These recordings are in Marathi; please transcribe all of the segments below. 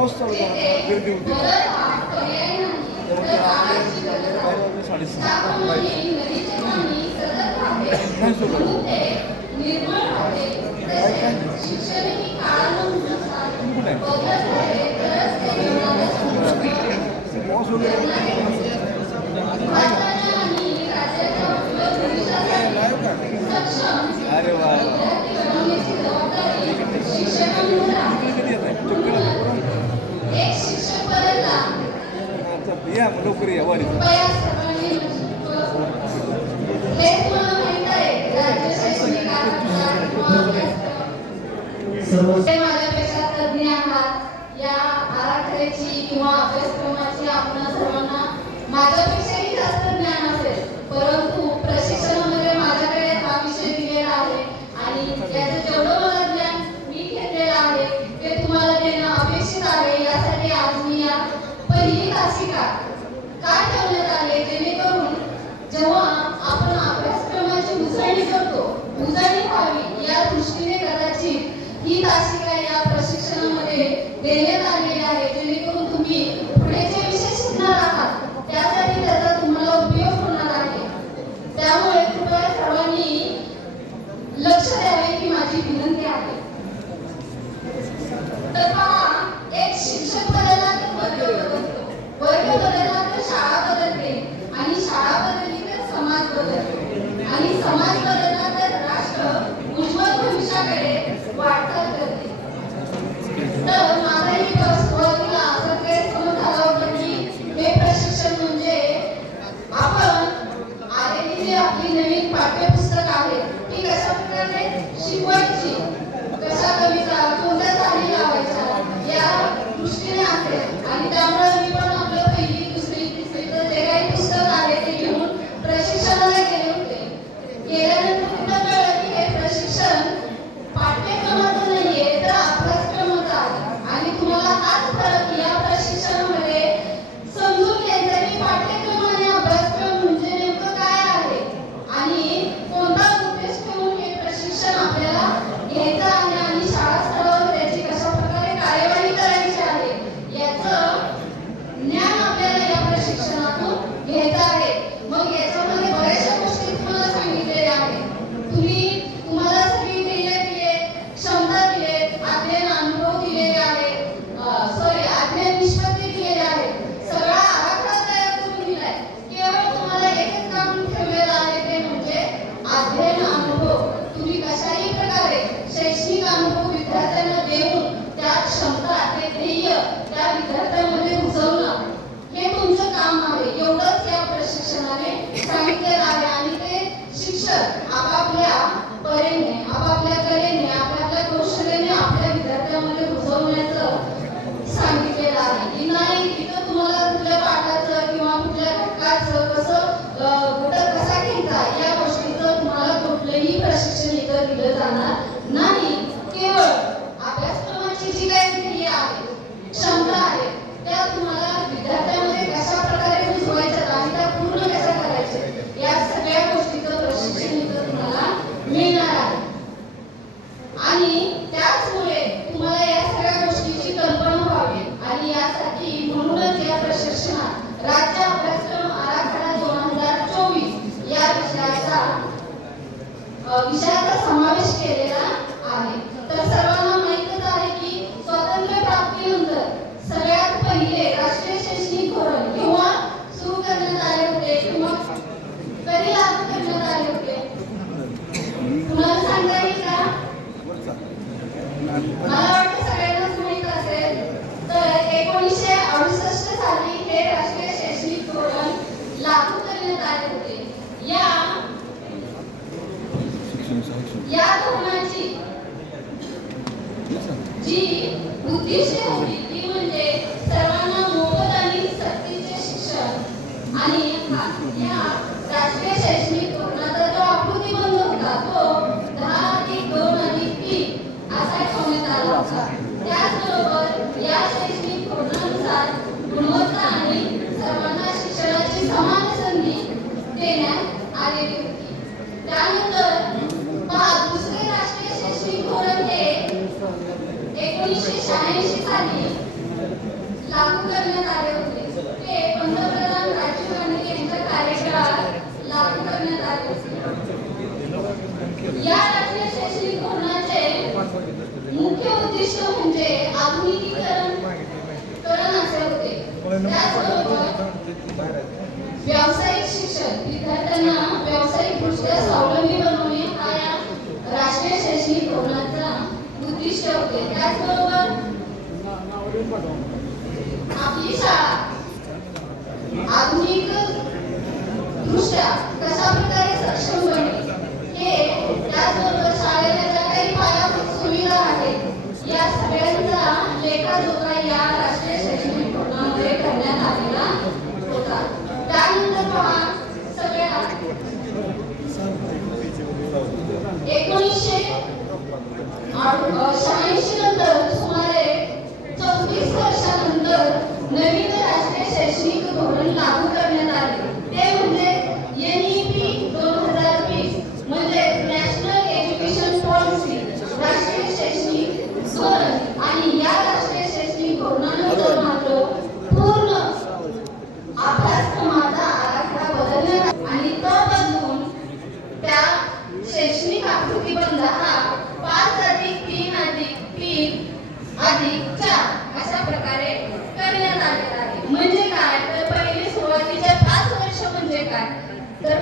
पाऊस चालू झाला, गर्दी होती बाहेर 6:30 नाही सोडत काय कुठे पाऊस वगैरे अरे वा या लवकर या वारी माझ्यापेक्षा तज्ञ आहात या आराखड्याची किंवा अभ्यासक्रमाची आपण सर्वांना माझ्यापेक्षाही जास्त ज्ञान असेल, परंतु प्रशिक्षणामध्ये माझ्याकडे हा विषय दिलेला आहे आणि याचं जेवढं मला ज्ञान मी घेतलेलं आहे ते तुम्हाला देणं अपेक्षित आहे. यासाठी आज मी या पहिली तासिका काय ठेवण्यात आले, जेणेकरून जेव्हा आपण अभ्यासक्रमाची उजळणी करतो, उजळणी व्हावी या दृष्टीने कदाचित ही तासिका या प्रशिक्षणामध्ये देण्यात आलेली आहे, जेणेकरून तुम्ही पुढे जे विषय शिकणार आहात त्यासाठी त्याचा तुम्हाला उपयोग होणार आहे. त्यामुळे कृपया सर्वांनी लक्ष द्यावे ही माझी विनंती आहे. तर पहा, एक शिक्षक बदलला तर वर्ग बदलतो, वर्ग बदलला तर शाळा बदलते आणि शाळा बदलली तर समाज बदलतो आणि समाज बदलला तर राष्ट्र उज्ज्वल भविष्याकडे वाटचाल करते. तर माझाही सुरुवातीला असं गैरसमज झाला होता की हे प्रशिक्षण म्हणजे आपण आलेली जी आपली नवीन पाठ्यपुस्तक आहे ती कशा प्रकारे शिकवायची, कशा कविता कोणत्या चाली लावायच्या या दृष्टीने असेल. आणि त्यामुळे मी पण आपलं पहिली दुसरी तिसरीचं जे काही पुस्तक आहे ते घेऊन प्रशिक्षणाला गेले होते. गेल्यानंतर तिथं कळलं की हे प्रशिक्षण पाठ्यक्रमाचं नाहीये तर अभ्यासक्रमाचं आहे आणि तुम्हाला हाच फरक या प्रशिक्षणामध्ये समजून घ्यायचा की पाठ्यक्रम आणि अभ्यासक्रम म्हणजे नेमकं काय आहे आणि कोणता उद्देश ठेवून हे प्रशिक्षण आपल्याला घ्यायचं आहे आणि शाळा स्तरावर त्याची कशा प्रकारे कार्यवाही करायची आहे याचं ज्ञान आपल्याला या प्रशिक्षणातून घ्यायचं आहे. मग याच्यामध्ये बऱ्याचशा गोष्टी तुम्हाला सांगितलेल्या आहेत. तुम्हाला सगळी दिले क्षमता दिले, अध्ययन अनुभव दिलेले आहेत, अध्ययन निष्पत्ती दिलेले आहेत, सगळा आराखडा तयार करून दिलाय. केवळ तुम्हाला एकच काम ठेवलेलं आहे ते म्हणजे अध्ययन अनुभव. तुम्ही कशाही प्रकारे शैक्षणिक अनुभव विद्यार्थ्यांना देऊन त्या क्षमता ते ध्येय त्या विद्यार्थ्यांमध्ये रुजवणं हे तुमचं काम आहे. एवढंच या प्रशिक्षणाने सांगितलेलं आहे आणि ते शिक्षक आपापल्या परीने, आपापल्या कलेने, आपापल्या कौशल्याने आपल्या विद्यार्थ्यांमध्ये रुजवण्याचं सांगितलेलं आहे की नाही. इथं तुम्हाला कुठल्या पाठाचं किंवा कुठल्या घटकाचं कसं घटक कसा घ्यायचा या गोष्टीचं तुम्हाला कुठलंही प्रशिक्षण इथं दिलं जाणार नाही. केवळ अभ्यासक्रमाची जी काही ध्येय आहे, क्षमता आहे त्या तुम्हाला विद्यार्थ्यांमध्ये कशा प्रकारे रुजवायच्या आणि त्या पूर्ण कशा करायच्या या सगळ्या गोष्टीचं प्रशिक्षण इथं तुम्हाला मिळणार आहे. आणि त्याचमुळे तुम्हाला या सगळ्या गोष्टीची कल्पना व्हावी आणि यासाठी म्हणूनच या प्रशिक्षणात राज्य अभ्यासक्रम आराखडा 2024 या विषयाचा समावेश केलेला आहे. तर सर्वांना माहीतच आहे की स्वातंत्र्य प्राप्तीनंतर सगळ्यात पहिले राष्ट्रीय शैक्षणिक धोरण किंवा सुरू करण्यात आले होते किंवा कधी लागू करण्यात आले होते तुम्हाला सांगता येईल का? मला वाटतं सगळ्यांनाच माहित असेल. तर 1968 साली हे राष्ट्रीय शैक्षणिक धोरण लागू करण्यात आले होते. या धोरणाची जी उद्दिष्टे होती ती म्हणजे सर्वांना मोफत आणि सक्तीचे शिक्षण आणि या राष्ट्रीय शैक्षणिक धोरणाचा जो आकृतीबंध होता तो 10+2+3 असा ठेवण्यात आला होता. त्याचबरोबर या शैक्षणिक धोरणानुसार गुणवत्ता आणि सर्वांना शिक्षणाची समान संधी देण्यात आलेली होती. त्यानंतर दुसरे राष्ट्रीय शैक्षणिक धोरण हे 1986 साली लागू करण्यात आले होते. ते पंतप्रधान राजीव गांधी यांच्या कार्यकाळात लागू करण्यात आले होते. या राष्ट्रीय शैक्षणिक धोरणाचे मुख्य उद्दिष्ट म्हणजे आधुनिकीकरण असे होते. त्याचबरोबर व्यावसायिक शिक्षण, विद्यार्थ्यांना व्यावसायिकदृष्ट्या स्वावलंबी बनवणे हा या राष्ट्रीय शैक्षणिक धोरणाचा उद्दिष्ट होते. त्याचबरोबर आपली शाळा आधुनिक दृष्ट्या कशा प्रकारे सक्षम बनेल हे, त्याचबरोबर शाळेला ज्या काही पायाभूत सुविधा आहेत या सगळ्यांचा लेखाजोखा या राष्ट्रीय शैक्षणिक धोरणामध्ये करण्यात आलेला होता. त्यानंतर पहा, सगळ्या 1986 नंतर सुमारे 34 वर्षानंतर नवीन राष्ट्रीय शैक्षणिक धोरण लागू करण्यात आले. ते म्हणजे NEP 2020 म्हणजे नॅशनल एज्युकेशन पॉलिसी, राष्ट्रीय शैक्षणिक धोरण. आणि या राष्ट्रीय शैक्षणिक धोरणानुसार मात्र पूर्ण अभ्यासक्रमाचा आराखडा बदलण्यात आणि तो बदलून त्या शैक्षणिक आकृतीबंध हा 5+3+3+4 अशा प्रकारे करण्यात आलेला आहे. म्हणजे काय, तर पहिले सुरुवातीचे 5 वर्ष म्हणजे काय, तर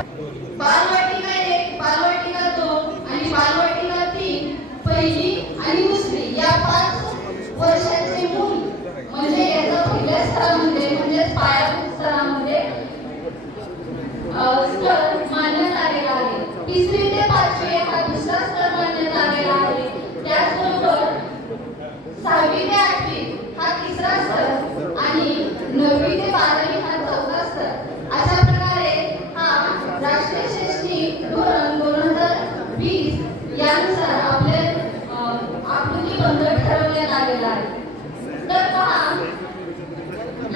बालवाटिका 1, बालवाटिका 2 आणि बालवाटिका 3 पहिली आणि दुसरी या 5 वर्षाचे मूल म्हणजे याचा पहिल्या स्तरामध्ये म्हणजे पायाभूत स्तरामध्ये स्तर मानण्यात आलेला आहे. 3री ते 5वी हा दुसरा स्तर मानण्यात आलेला आहे. त्याचबरोबर 6वी ते 8वी हा 3रा स्तर आणि 9वी ते 12वी हा 4था स्तर. अशा प्रकारे हा राष्ट्रीय शैक्षणिक धोरण 2020 यानुसार आपले आकृतीबंध ठरवण्यात आलेला आहे. तर पहा,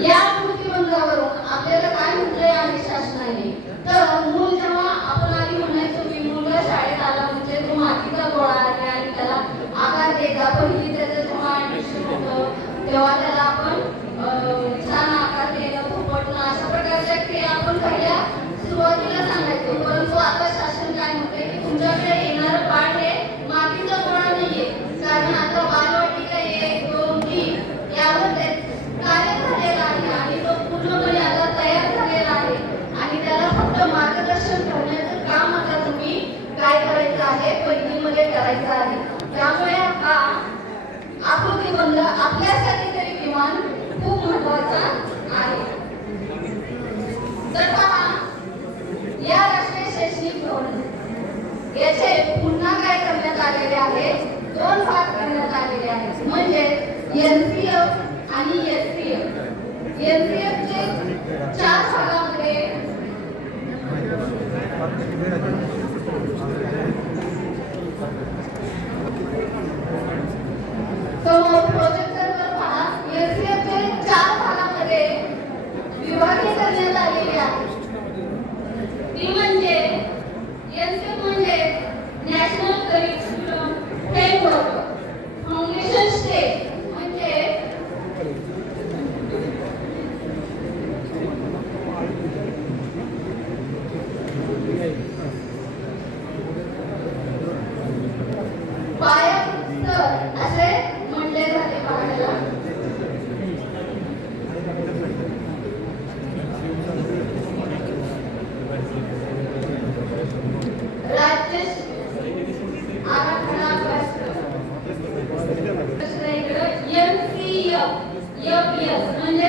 या आकृतीबंधावरून आपल्याला काय म्हटले आहे शासनाने, तर मूल जेव्हा आपण आधी म्हणायचो की मुलगा शाळेत आला म्हणजे तो मातीचा गोळा आहे आणि त्याला आकार द्यायचा. पहिली त्याचं जेव्हा ऍडमिशन होतं तेव्हा त्याला आपण छान आकार द्यायला, फुपटणं अशा प्रकारच्या क्रिया आपण पहिल्या सुरुवातीला सांगायचो. परंतु आता शासन काय म्हणते की तुमच्याकडे येणारं बाळ हे मातीचा गोळा नाहीये, कारण आता बालवाटिका 1, 2, 3 यावर कार्य झालेलं आहे आणि तो पूर्णपणे आता तयार झालेला आहे आणि त्याला फक्त मार्गदर्शन करण्याचं काम आता तुम्ही काय करायचं आहे, पहिलीमध्ये करायचं आहे. त्यामुळे हा आकृतीबंध आपल्यासाठी तरी किमान खूप महत्त्वाचा आहे. तर पहा, या राष्ट्रीय शैक्षणिक धोरण याचे पुन्हा काय करण्यात आलेले आहे, 2 भाग करण्यात आलेले आहेत. म्हणजे NCF आणि SCF. NCF चे 4 भागामध्ये प्रोजेक्टरवर पहा, NCF चे 4 भागामध्ये विभागणी करण्यात आलेली आहे. ती म्हणजे NCF म्हणजे national curriculum framework, foundation stage म्हणजे पायाभूत असे म्हटले जाते. पाहायला राज्य आराखडा अभ्यासक्रम NCF, FS म्हणजे